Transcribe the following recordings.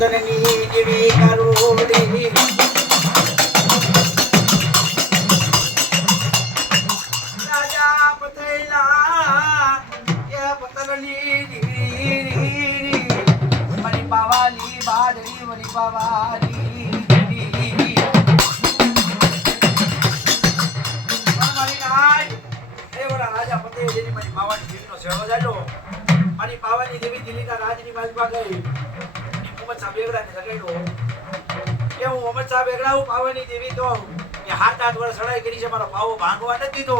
તનની દેવી કરોડી રાજા પતેલા કે પતલની દેવી મરી પાવાલી બાદરી મરી પાવાલી રાજા પતે જેની મારી પાવાની દેવીનો સેવો જાજો મારી પાવાની દેવી દિલ્હીના રાજની બાજુમાં ગઈ ઉમર સાહેબ બેગડાને જગાડ્યો કે હું ઉમર સાહેબ બેગડા હું પાવાની દેવી તો કે 7-8 વર્ષ સડાઈ કરી છે મારો પાવો ભાંગવા નથી દીધો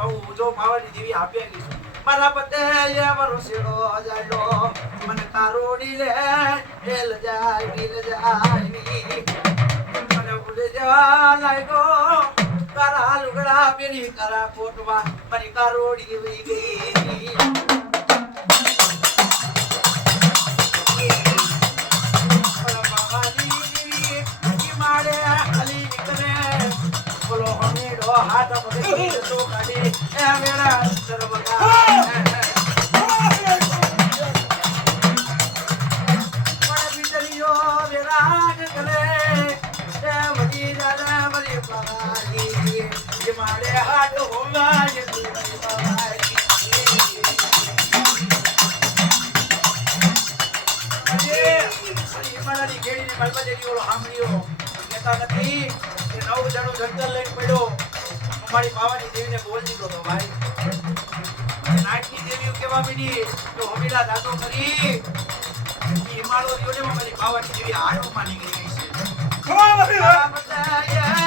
હું જો પાવાની દેવી આપી ગઈ છું મારા પતે મારો સેડો જાજો મને કારોડી લે એલ જાય ગીલ જાય મને ઉડે જવા લાગ્યો કારા લુગડા પેરી કારા કોટમાં મારી કારોડી વઈ ગઈ મારે અલી કરે બોલો હમેડો હાથ પકડી તો કાઢી એ મેરા સરમગા મને બિટલીઓ વેરાગ કરે એ મરી જાના મરી પાવાની ये मारे हाथ होगा ये तुम्हारी बाबाजी अरे मारा नी गेड़ी ने मलबा देरी ओलो हामड़ियो कहता નથી કે નવ જણો જંગલ લઈને પડ્યો અમારી પાવાની દેવીને બોલ દીધો તો ભાઈ નાટની દેવીઓ કેવા બની તો હમીલા દાતો કરી હિમાળો દિયોને મારી પાવાની દેવી આડો માની ગઈ છે